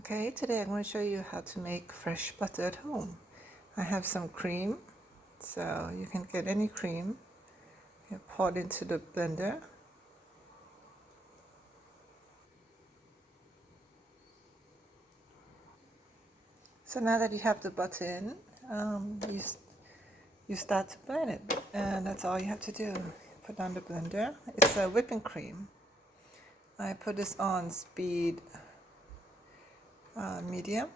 Okay, today I'm going to show you how to make fresh butter at home. I have some cream, so you can get any cream. You pour it into the blender. So now that you have the butter in, you start to blend it, and that's all you have to do. Put on the blender. It's a whipping cream. I put this on speed medium,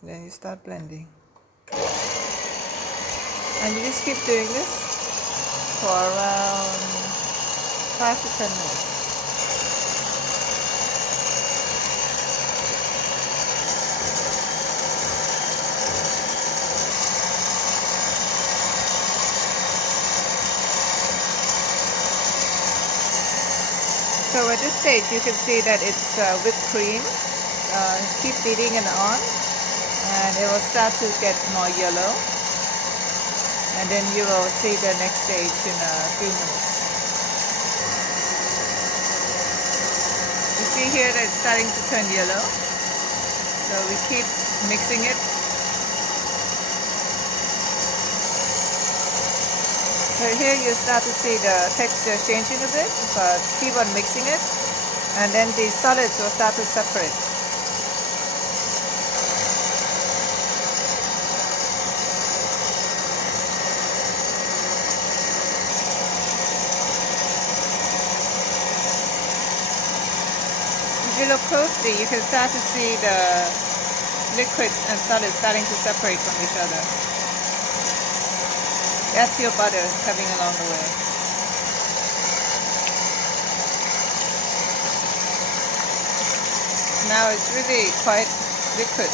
and then you start blending. And you just keep doing this for around 5 to 10 minutes. So at this stage you can see that it's whipped cream. Keep beating it on and it will start to get more yellow, and then you will see the next stage in a few minutes. You see here that it's starting to turn yellow, so we keep mixing it. So here you start to see the texture changing a bit, but keep on mixing it, and then the solids will start to separate. If you look closely, you can start to see the liquids and solids starting to separate from each other. That's your butter coming along the way. Now it's really quite liquid.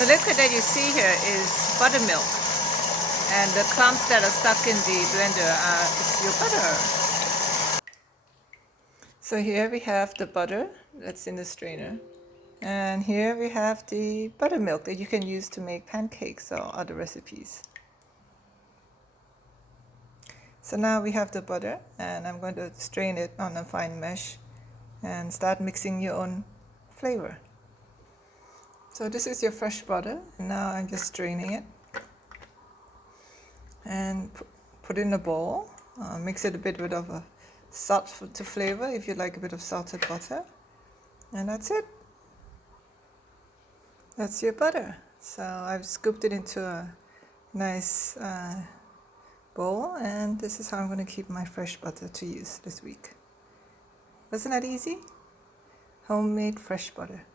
The liquid that you see here is buttermilk, and the clumps that are stuck in the blender is your butter. So here we have the butter that's in the strainer, and here we have the buttermilk that you can use to make pancakes or other recipes. So now we have the butter, and I'm going to strain it on a fine mesh and start mixing your own flavor. So this is your fresh butter, and now I'm just straining it and put it in a bowl. Mix it a bit with a salt to flavor if you like a bit of salted butter, and that's it. That's your butter. So I've scooped it into a nice bowl, and this is how I'm going to keep my fresh butter to use this week. Wasn't that easy? Homemade fresh butter.